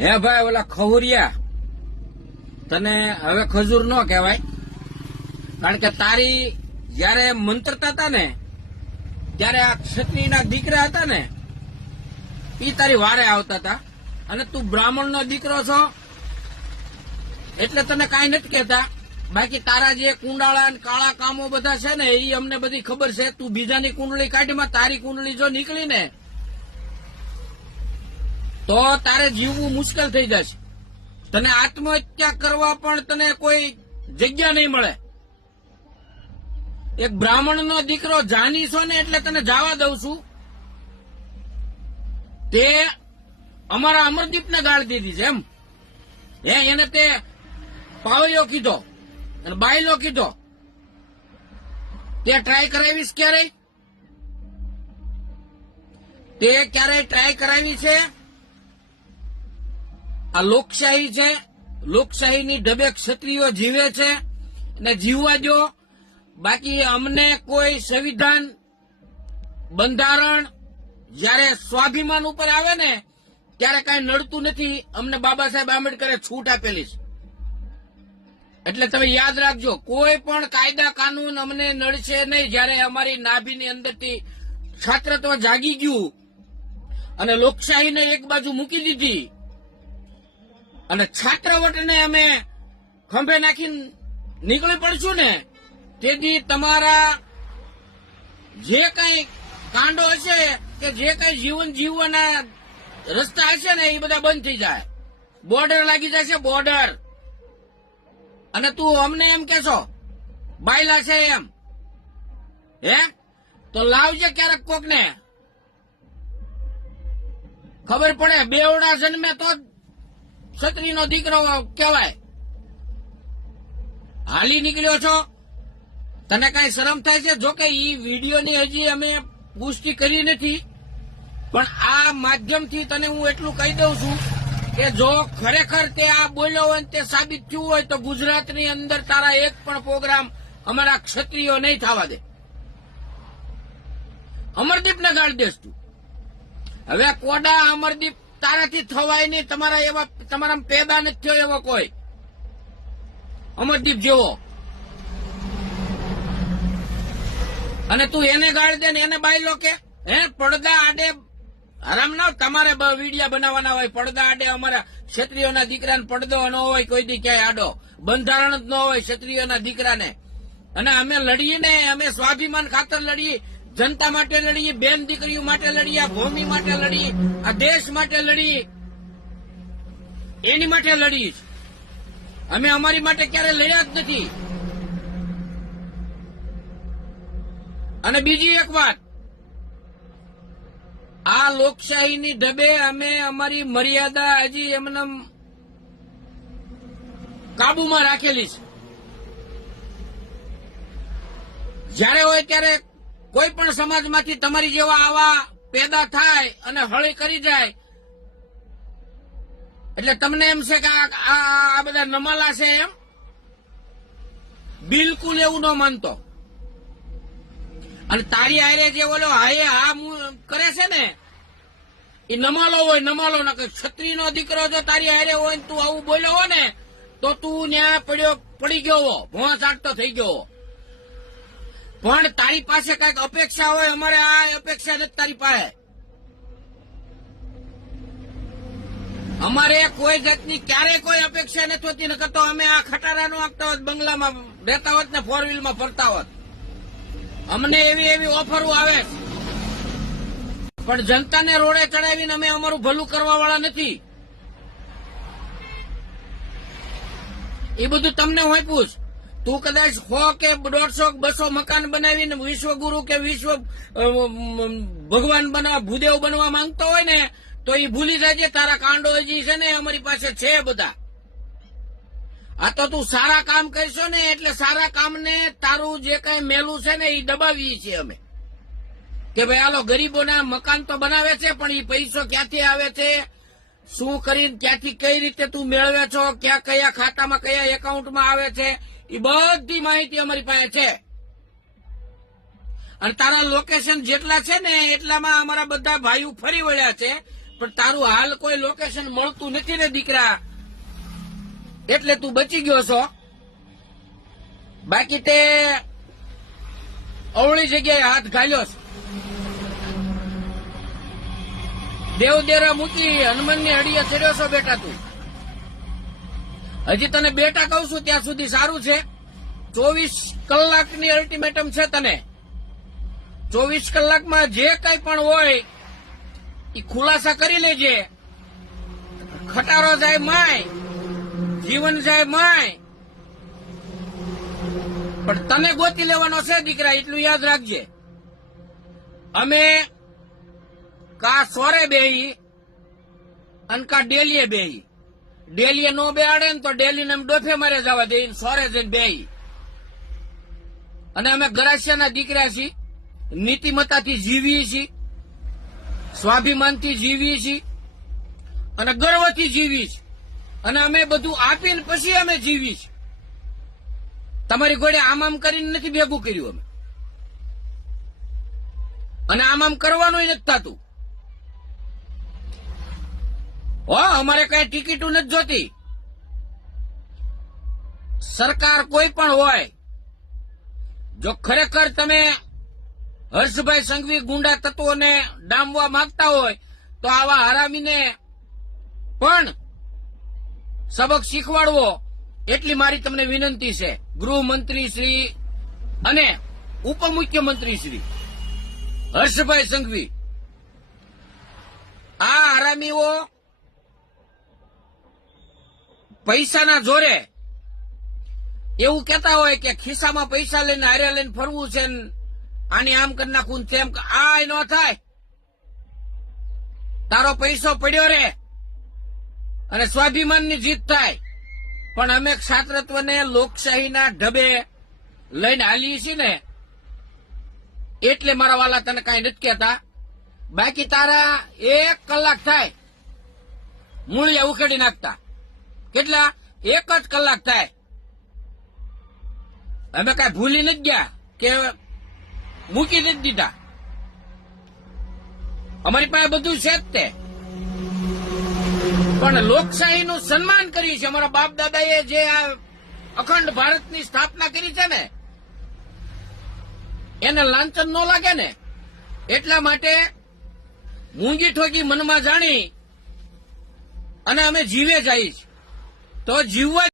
હે ભાઈ ઓલા ખહુરિયા, તને હવે ખજૂર ન કહેવાય, કારણ કે તારી જયારે મંત્રતા હતા ને ત્યારે આ ક્ષત્રિયના દીકરા હતા ને એ તારી વારે આવતા હતા, અને તું બ્રાહ્મણનો દીકરો છો એટલે તને કાંઈ નથી કહેતા. બાકી તારા જે કુંડાળા અને કાળા કામો બધા છે ને એ અમને બધી ખબર છે. તું બીજાની કુંડળી કાઢીમાં તારી કુંડળી જો નીકળી ને તો તારે જીવવું મુશ્કેલ થઈ જશે. તને આત્મહત્યા કરવા પણ તને કોઈ જગ્યા નહીં મળે. એક બ્રાહ્મણનો દીકરો જાની છો ને એટલે તને જવા દઉં છું. તે અમારા અમરદીપને ગાળ દીધી છે એમ. એને તે પાવૈયો કીધો અને બાયલો કીધો. તે ટ્રાય કરાવીશ ક્યારે? તે ક્યારેય ટ્રાય કરાવી છે? આ લોકશાહી છે, લોકશાહીની ઢબે ક્ષત્રિયો જીવે છે અને જીવવા દો. બાકી અમને કોઈ સંવિધાન, બંધારણ જયારે સ્વાભિમાન ઉપર આવે ને ત્યારે કઈ નડતું નથી. અમને બાબા સાહેબ આંબેડકરે છૂટ આપેલી છે. એટલે તમે યાદ રાખજો, કોઈ પણ કાયદા કાનૂન અમને નડશે નહીં. જયારે અમારી નાભીની અંદરથી છાત્રત્વ જાગી ગયું અને લોકશાહીને એક બાજુ મૂકી દીધી અને છાત્રવટને અમે ખંભે નાખીને નીકળી પડશું ને તેથી તમારા જે કઈ કાંડો હશે કે જે કઈ જીવન જીવવાના રસ્તા હશે ને એ બધા બંધ થઈ જાય. બોર્ડર લાગી જશે, બોર્ડર. અને તું અમને એમ કેશો બાયલા છે એમ, હે તો લાવજે ક્યારેક કોકને ખબર પડે. બેવડા જન્મે તો ક્ષત્રિયનો દીકરો કહેવાય. હાલી નીકળ્યો છો, તને કઈ શરમ થાય છે? જોકે ઈ વિડીયોની હજી અમે પુષ્ટિ કરી નથી, પણ આ માધ્યમથી તને હું એટલું કહી દઉં છું કે જો ખરેખર તે આ બોલ્યો હોય તે સાબિત થયું હોય તો ગુજરાતની અંદર તારા એક પણ પ્રોગ્રામ અમારા ક્ષત્રિયો નહીં થવા દે. અમરદીપને ગાળ દેશ તું. હવે કોડા અમરદીપ તારાથી થવાય નહીં. તમારા એવા તમારા પેદા નથી થયો એવો કોઈ અમરદીપ જેવો. અને તું એને ગાળ દે ને એને બાયલો કે હે પડદા આડે આરામ ના. તમારે વિડિયા બનાવવાના હોય પડદા આડે. અમારા ક્ષત્રિયોના દીકરાને પડદો ન હોય કોઈ દી ક્યાંય આડો. બંધારણ જ ન હોય ક્ષત્રિયોના દીકરાને. અને અમે લડીએ ને, અમે સ્વાભિમાન ખાતર લડીએ, જનતા માટે લડીએ, બેન દીકરીઓ માટે લડીએ, આ ભૂમિ માટે લડીએ, આ દેશ માટે લડીએ, એની માટે લડીએ. અમે અમારી માટે ક્યારે લડ્યા જ નથી. અને બીજી એક વાત, આ લોકશાહીની ઢબે અમે અમારી મર્યાદા હજી એમને કાબુમાં રાખેલી છે. જ્યારે હોય ત્યારે કોઈ પણ સમાજમાંથી તમારી જેવા આવા પેદા થાય અને હળી કરી જાય એટલે તમને એમ છે કે આ બધા નમાલા છે એમ. બિલકુલ એવું ન માનતો. અને તારી હારે જે ઓલો હાય હા કરે છે ને એ નમાલો હોય, નમાલો ના. ક્ષત્રિયનો દીકરો જો તારી હારે હોય ને તું આવું બોલ્યો હો ને તો તું ન્યા પડી ગયો હો, ભોં ચાટતો થઈ ગયો. પણ તારી પાસે કઈક અપેક્ષા હોય. અમારે આ અપેક્ષા નથી તારી પાસે. અમારે કોઈ જાતની ક્યારેય કોઈ અપેક્ષા નથી હોતી. ન કરતો અમે આ ખટારા નો આપતા હોત, બંગલામાં રહેતા હોત ને ફોર વ્હીલમાં ફરતા હોત. અમને એવી ઓફરો આવે પણ જનતાને રોડે ચડાવીને અમે અમારું ભલું કરવા વાળા નથી. એ બધું તમને હોય પૂછ. તું કદાચ 100 કે 150 200 મકાન બનાવીને વિશ્વગુરુ કે વિશ્વ ભગવાન બનવા, ભૂદેવ બનવા માંગતો હોય ને તો એ ભૂલી જાય. તારા કાંડો હજી છે ને અમારી પાસે છે બધા. આ તો તું સારા કામ કરશો ને એટલે સારા કામને તારું જે કઈ મેલું છે ને એ દબાવીએ છીએ અમે કે ભાઈ હાલો ગરીબોના મકાન તો બનાવે છે પણ એ પૈસો ક્યાંથી આવે છે, શું કરીને ક્યાંથી કઈ રીતે તું મેળવે છો, ક્યાં કયા ખાતામાં કયા એકાઉન્ટમાં આવે છે, એ બધી માહિતી અમારી પાસે છે. અને તારા લોકેશન જેટલા છે ને એટલામાં અમારા બધા ભાઈઓ ફરી વળ્યા છે. પણ તારું હાલ કોઈ લોકેશન મળતું નથી ને દીકરા, એટલે તું બચી ગયો છો. બાકી તે અવળી જગ્યાએ હાથ ઘાલ્યો છે. દેવદેરા મૂકી હનુમાનની હડીએ ચડ્યો છો બેટા તું. હજી તને બેટા કહું છું ત્યાં સુધી સારું છે. 24 કલાકની અલ્ટિમેટમ છે તને. 24 કલાકમાં જે કઈ પણ હોય એ ખુલાસા કરી લેજે. ખટારો જાય માય, જીવન જાય માય, પણ તને ગોતી લેવાનો છે દીકરા, એટલું યાદ રાખજે. અમે કા સોરે બેહી અને કા ડેલીએ બેહી. ડેલીએ નો બેહાડે ને તો ડેલીને એમ ડોફે મારે જવા દે, સોરે જઈને બેહી. અને અમે ગરાસિયાના દીકરા છીએ, નીતિમત્તાથી જીવીએ છીએ, સ્વાભિમાનથી જીવીએ છીએ અને ગર્વથી જીવીએ છીએ. અને અમે બધું આપીને પછી અમે જીવીએ છીએ. તમારી ઘોડે આમ કરીને નથી ભેગું કર્યું અમે, અને આમ કરવાનું નથી થતું. અમારે કઈ ટિકિટો નથી જોતી. સરકાર કોઈ પણ હોય, જો ખરેખર તમે હર્ષભાઈ સંઘવી ગુંડા તત્વોને ડામવા માંગતા હોય તો આવા હરામીને પણ સબક શીખવાડવો, એટલી મારી તમને વિનંતી છે. ગૃહમંત્રી શ્રી અને ઉપમુખ્યમંત્રી શ્રી હર્ષભાઈ સંઘવી, આ હરામીઓ પૈસાના જોરે એવું કહેતા હોય કે ખિસ્સામાં પૈસા લઈને હારે લઈને ફરવું છે, આની આમ કરી નાખવું તેમ. આ ન થાય. તારો પૈસો પડ્યો રે અને સ્વાભિમાનની જીત થાય. પણ અમે ક્ષાત્રત્વને લોકશાહીના ઢબે લઈને હાલીએ છીએ ને, એટલે મારા વાલા તને કઈ નથી કહેતા. બાકી તારા 1 કલાક થાય મૂળિયા ઉખેડી નાખતા. કેટલા? 1 જ કલાક થાય. અમે કઈ ભૂલી નથી ગયા કે મૂકી નથી દીધા. અમારી પાસે બધું છે જ તે, પણ લોકશાહીનું સન્માન કરીએ છીએ. અમારા બાપ દાદાએ જે આ અખંડ ભારતની સ્થાપના કરી છે ને, એને લાંછન ન લાગે ને, એટલા માટે મૂંગી ઠોકી મનમાં જાણી અને અમે જીવે જઈએ છીએ. તો જીવવા